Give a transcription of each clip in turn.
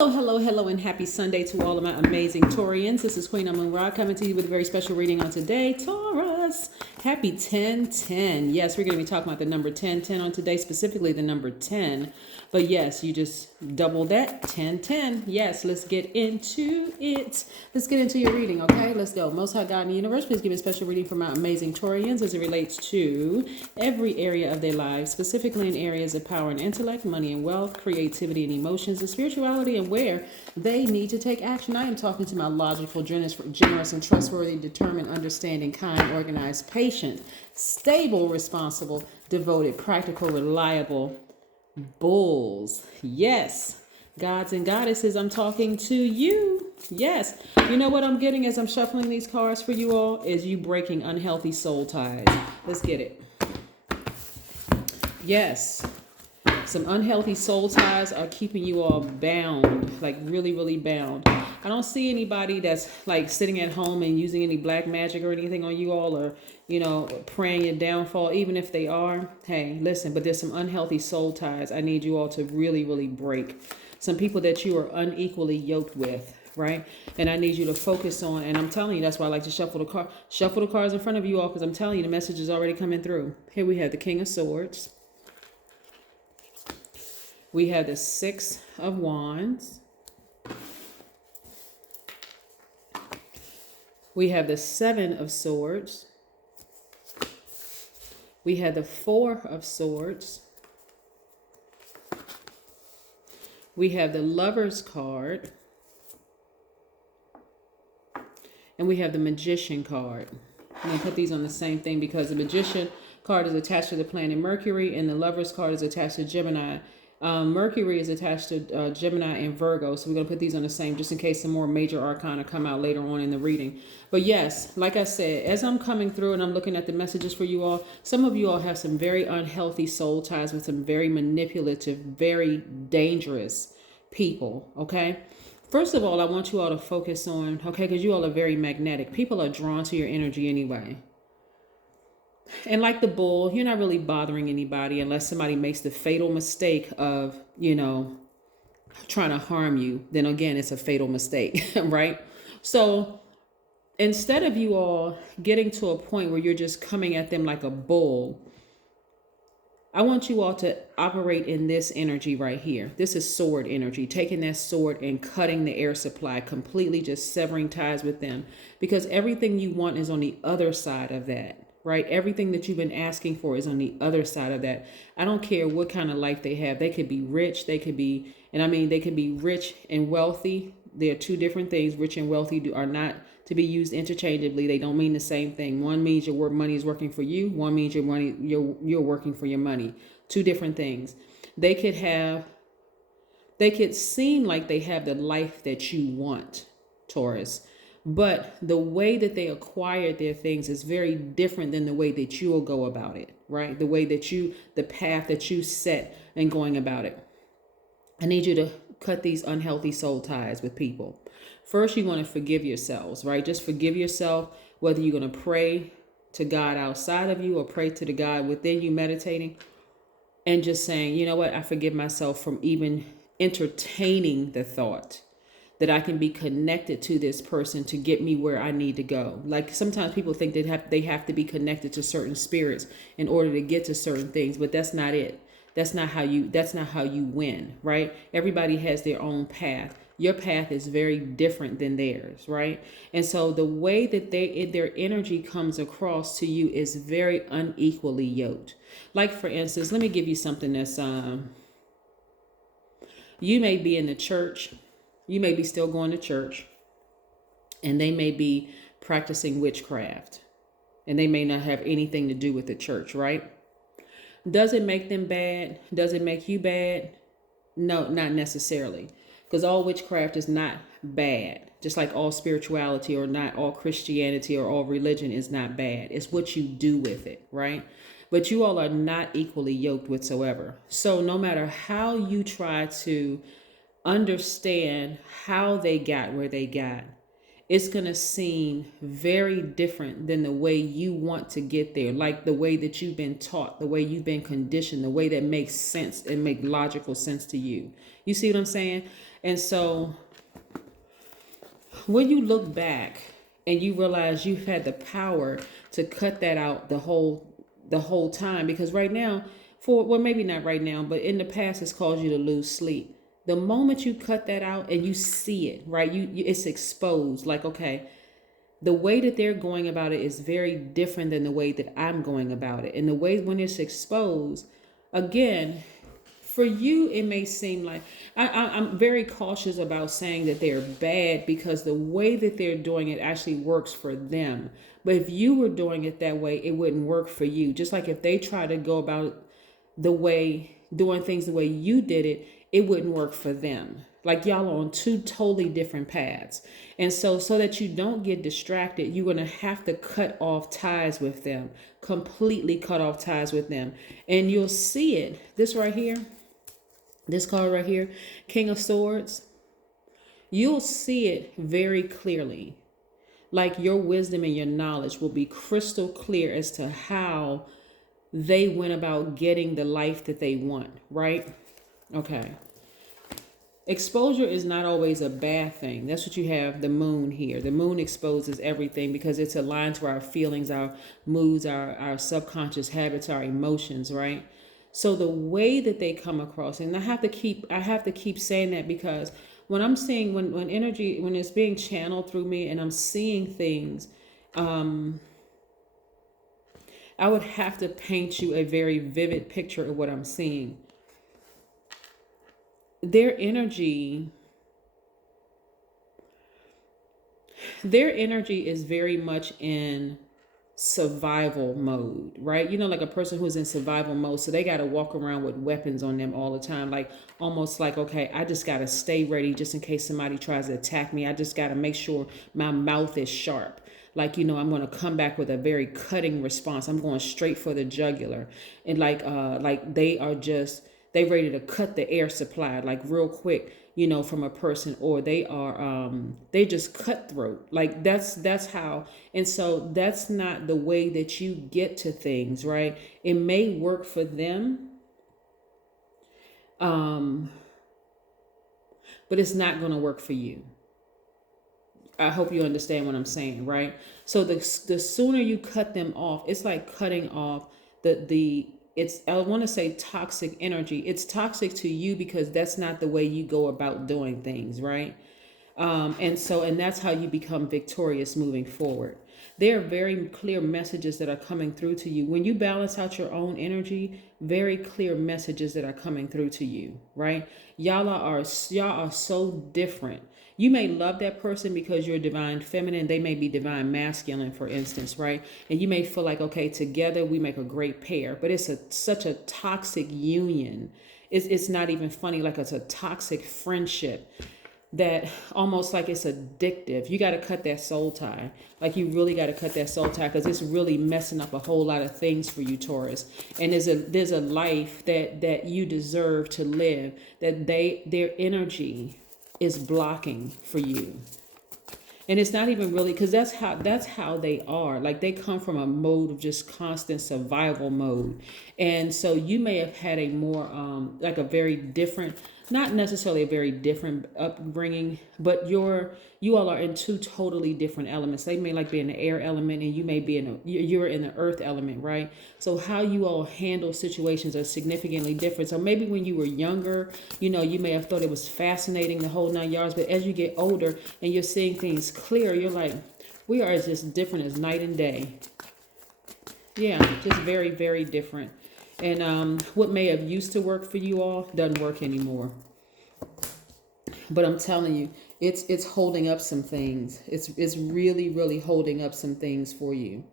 Hello, and happy Sunday to all of my amazing Taurians. This is Queen Amun Ra coming to you with a very special reading on today. Taurus, happy 10-10. Yes, we're going to be talking about the number 10-10 on today, specifically the number 10. But yes, you just double that, 10-10. Yes, let's get into it. Let's get into your reading, okay? Let's go. Most High God in the universe, please give me a special reading for my amazing Taurians as it relates to every area of their lives, specifically in areas of power and intellect, money and wealth, creativity and emotions, and spirituality, and where they need to take action. I am talking to my logical, generous and trustworthy, determined, understanding, kind, organized, patient, stable, responsible, devoted, practical, reliable bulls. Yes, gods and goddesses, I'm talking to you. Yes, you know what I'm getting as I'm shuffling these cards for you all is you breaking unhealthy soul ties. Let's get it. Yes, some unhealthy soul ties are keeping you all bound, like really, really bound. I don't see anybody that's like sitting at home and using any black magic or anything on you all, or, praying your downfall, even if they are. Hey, listen, but there's some unhealthy soul ties I need you all to really, really break. Some people that you are unequally yoked with, right? And I need you to focus on, and I'm telling you, that's why I like to shuffle the cards in front of you all, because I'm telling you, the message is already coming through. Here we have the King of Swords. We have the Six of Wands. We have the Seven of Swords. We have the Four of Swords. We have the Lover's card. And we have the Magician card. I'm going to put these on the same thing because the Magician card is attached to the planet Mercury and the Lover's card is attached to Gemini. Mercury is attached to Gemini and Virgo, so we're going to put these on the same just in case some more major arcana come out later on in the reading. But yes, like I said, as I'm coming through and I'm looking at the messages for you all, some of you all have some very unhealthy soul ties with some very manipulative, very dangerous people, okay? First of all, I want you all to focus on, okay, because you all are very magnetic. People are drawn to your energy anyway. And like the bull, you're not really bothering anybody unless somebody makes the fatal mistake of, trying to harm you. Then again, it's a fatal mistake, right? So instead of you all getting to a point where you're just coming at them like a bull, I want you all to operate in this energy right here. This is sword energy, taking that sword and cutting the air supply, completely just severing ties with them, because everything you want is on the other side of that. Right? Everything that you've been asking for is on the other side of that. I don't care what kind of life they have. They could be rich. They could be, they could be rich and wealthy. They are two different things. Rich and wealthy are not to be used interchangeably. They don't mean the same thing. One means your money is working for you. One means you're working for your money. Two different things. They could seem like they have the life that you want, Taurus. But the way that they acquire their things is very different than the way that you will go about it, right? The path that you set in going about it. I need you to cut these unhealthy soul ties with people. First, you want to forgive yourselves, right? Just forgive yourself, whether you're going to pray to God outside of you or pray to the God within you, meditating and just saying, you know what? I forgive myself from even entertaining the thought that I can be connected to this person to get me where I need to go. Like sometimes people think they have to be connected to certain spirits in order to get to certain things, but that's not it. That's not how you win, right? Everybody has their own path. Your path is very different than theirs, right? And so the way that their energy comes across to you is very unequally yoked. Like for instance, let me give you something that's you may be in the church. You may be still going to church and they may be practicing witchcraft and they may not have anything to do with the church, right? Does it make them bad? Does it make you bad? No, not necessarily, because all witchcraft is not bad. Just like all spirituality or not all Christianity or all religion is not bad. It's what you do with it, right? But you all are not equally yoked whatsoever. So no matter how you try to understand how they got where they got, it's going to seem very different than the way you want to get there, like the way that you've been taught, the way you've been conditioned, the way that makes sense and make logical sense to you. You see what I'm saying? And so when you look back and you realize you've had the power to cut that out the whole time, because right now, well, maybe not right now, but in the past, it's caused you to lose sleep. The moment you cut that out and you see it, right, it's exposed. Like, okay, the way that they're going about it is very different than the way that I'm going about it. And the way when it's exposed, again, for you, it may seem like I'm very cautious about saying that they're bad, because the way that they're doing it actually works for them. But if you were doing it that way, it wouldn't work for you. Just like if they try to go about doing things the way you did it, it wouldn't work for them. Like, y'all are on two totally different paths. And so that you don't get distracted, you're going to have to cut off ties with them, completely cut off ties with them. And you'll see it. This right here, this card right here, King of Swords, you'll see it very clearly. Like, your wisdom and your knowledge will be crystal clear as to how they went about getting the life that they want, right? Okay. Exposure is not always a bad thing. That's what you have the moon here. The moon exposes everything because it's aligned to our feelings, our moods, our subconscious habits, our emotions, right? So the way that they come across, and I have to keep saying that, because when I'm seeing, when energy, when it's being channeled through me and I'm seeing things, I would have to paint you a very vivid picture of what I'm seeing. Their energy is very much in survival mode, right? You know, like a person who's in survival mode, so they got to walk around with weapons on them all the time, like almost like, okay, I just got to stay ready just in case somebody tries to attack me. I just got to make sure my mouth is sharp. Like, you know, I'm going to come back with a very cutting response. I'm going straight for the jugular. And like they ready to cut the air supply, like real quick, you know, from a person, or they just cutthroat. Like that's how. And so that's not the way that you get to things, right? It may work for them, but it's not going to work for you. I hope you understand what I'm saying, right? So the sooner you cut them off, it's like cutting off I want to say toxic energy. It's toxic to you because that's not the way you go about doing things, right? And that's how you become victorious moving forward. There are very clear messages that are coming through to you. When you balance out your own energy, very clear messages that are coming through to you, right? Y'all are so different. You may love that person because you're divine feminine. They may be divine masculine, for instance, right? And you may feel like, okay, together we make a great pair, but it's such a toxic union. It's not even funny. Like, it's a toxic friendship that almost like it's addictive. You got to cut that soul tie. Like, you really got to cut that soul tie, because it's really messing up a whole lot of things for you, Taurus. And there's a life that you deserve to live, that their energy is blocking for you. And it's not even really, because that's how they are. Like, they come from a mode of just constant survival mode. And so you may have had a more like a very different, not necessarily a very different upbringing, but you all are in two totally different elements. They may like be in the air element, and you may be you're in the earth element, right? So how you all handle situations are significantly different. So maybe when you were younger, you know, you may have thought it was fascinating, the whole 9 yards, but as you get older and you're seeing things clear, you're like, we are just different as night and day. Yeah, just very, very different. And what may have used to work for you all doesn't work anymore. But I'm telling you, it's holding up some things. It's really, really holding up some things for you.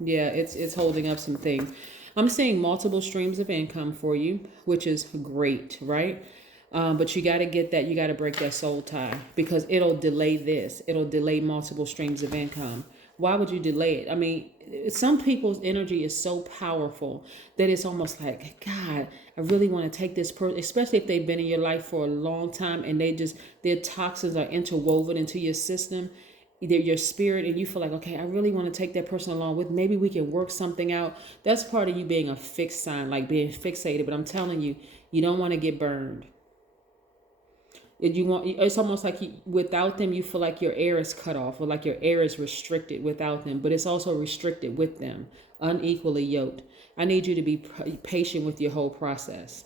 Yeah, it's holding up some things. I'm seeing multiple streams of income for you, which is great, right? But you got to get that. You got to break that soul tie, because it'll delay this. It'll delay multiple streams of income. Why would you delay it? I mean, some people's energy is so powerful that it's almost like, God, I really want to take this person, especially if they've been in your life for a long time and their toxins are interwoven into your system, your spirit, and you feel like, okay, I really want to take that person along with, maybe we can work something out. That's part of you being a fixed sign, like being fixated. But I'm telling you, you don't want to get burned. It's almost like without them, you feel like your air is cut off, or like your air is restricted without them, but it's also restricted with them, unequally yoked. I need you to be patient with your whole process.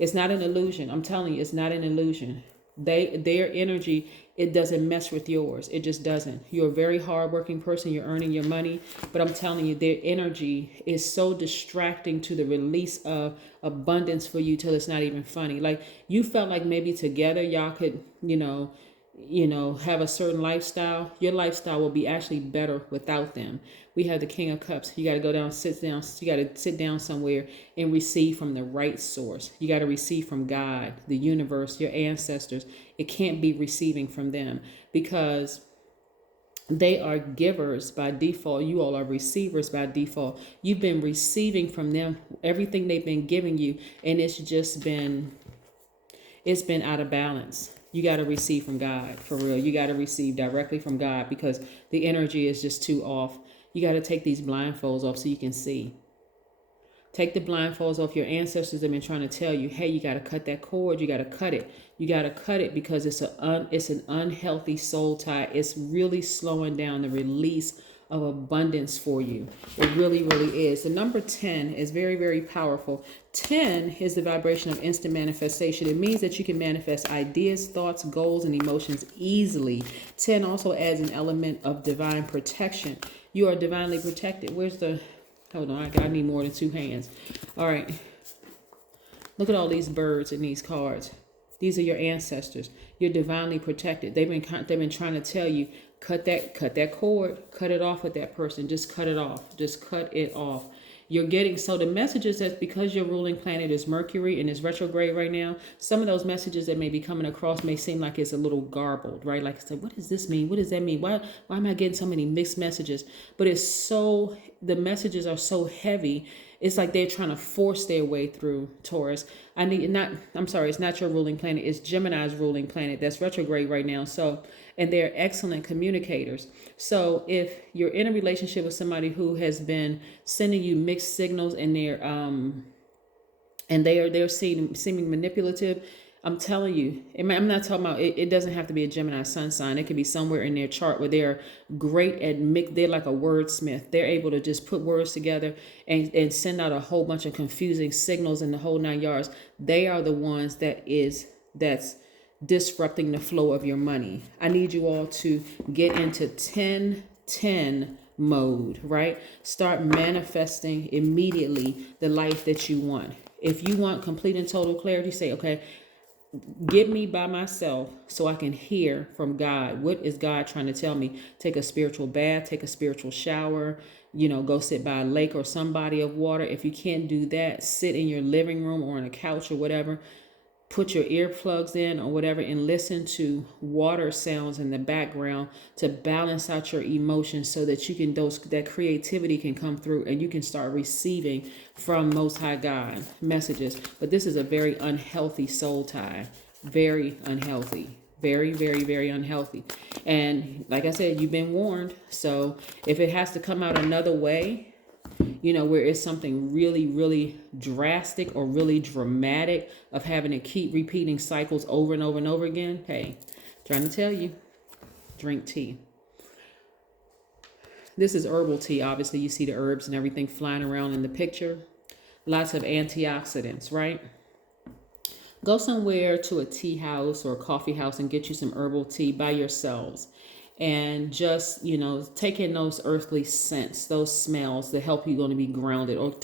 It's not an illusion. I'm telling you, it's not an illusion. Their energy, it doesn't mess with yours. It just doesn't. You're a very hardworking person. You're earning your money. But I'm telling you, their energy is so distracting to the release of abundance for you till it's not even funny. Like, you felt like maybe together y'all could, have a certain lifestyle. Your lifestyle will be actually better without them. We have the King of Cups. You got to go down, sit down. You got to sit down somewhere and receive from the right source. You got to receive from God, the universe, your ancestors. It can't be receiving from them, because they are givers by default. You all are receivers by default. You've been receiving from them everything they've been giving you, and it's been out of balance. You got to receive from God, for real. You got to receive directly from God, because the energy is just too off. You got to take these blindfolds off so you can see. Take the blindfolds off. Your ancestors have been trying to tell you, hey, you got to cut that cord. You got to cut it. You got to cut it, because it's an unhealthy soul tie. It's really slowing down the release of abundance for you. It really, really is. The number 10 is very, very powerful. 10 is the vibration of instant manifestation. It means that you can manifest ideas, thoughts, goals, and emotions easily. 10 also adds an element of divine protection. You are divinely protected. Hold on, I need more than two hands. All right. Look at all these birds in these cards. These are your ancestors. You're divinely protected. They've been trying to tell you, cut that cord, cut it off with that person. Just cut it off. Just cut it off. So the messages, that because your ruling planet is Mercury and is retrograde right now, some of those messages that may be coming across may seem like it's a little garbled, right? Like I said, what does this mean? What does that mean? Why am I getting so many mixed messages? But the messages are so heavy. It's like they're trying to force their way through, Taurus. It's not your ruling planet. It's Gemini's ruling planet that's retrograde right now. And they're excellent communicators. So if you're in a relationship with somebody who has been sending you mixed signals, and they're seeming manipulative, I'm telling you, I'm not talking about, it doesn't have to be a Gemini sun sign. It could be somewhere in their chart where they're great at they're like a wordsmith. They're able to just put words together and send out a whole bunch of confusing signals in the whole 9 yards. They are the ones that's disrupting the flow of your money. I need you all to get into 10-10 mode, right? Start manifesting immediately the life that you want. If you want complete and total clarity, say, okay, get me by myself so I can hear from God. What is God trying to tell me? Take a spiritual bath, take a spiritual shower, go sit by a lake or some body of water. If you can't do that, sit in your living room or on a couch or whatever. Put your earplugs in or whatever and listen to water sounds in the background to balance out your emotions, so that that creativity can come through and you can start receiving from Most High God messages. But this is a very unhealthy soul tie. Very unhealthy. Very, very, very unhealthy. And like I said, you've been warned. So if it has to come out another way, where it's something really, really drastic or really dramatic of having to keep repeating cycles over and over and over again, hey, trying to tell you, drink tea. This is herbal tea. Obviously, you see the herbs and everything flying around in the picture. Lots of antioxidants, right? Go somewhere to a tea house or a coffee house and get you some herbal tea by yourselves. And just, take in those earthly scents, those smells that help you going to be grounded. Or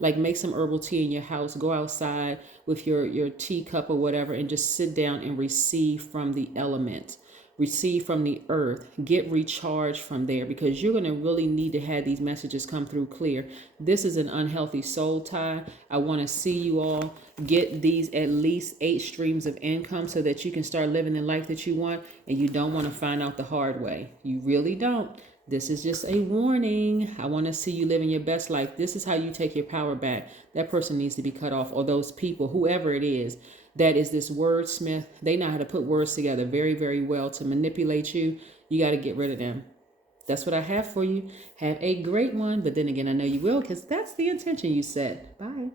make some herbal tea in your house. Go outside with your teacup or whatever and just sit down and receive from the elements. Receive from the earth. Get recharged from there, because you're going to really need to have these messages come through clear. This is an unhealthy soul tie. I want to see you all get these at least 8 streams of income so that you can start living the life that you want, and you don't want to find out the hard way. You really don't. This is just a warning. I want to see you living your best life. This is how you take your power back. That person needs to be cut off, or those people, whoever it is, that is this wordsmith. They know how to put words together very, very well to manipulate you. You got to get rid of them. That's what I have for you. Have a great one. But then again, I know you will, because that's the intention you set. Bye.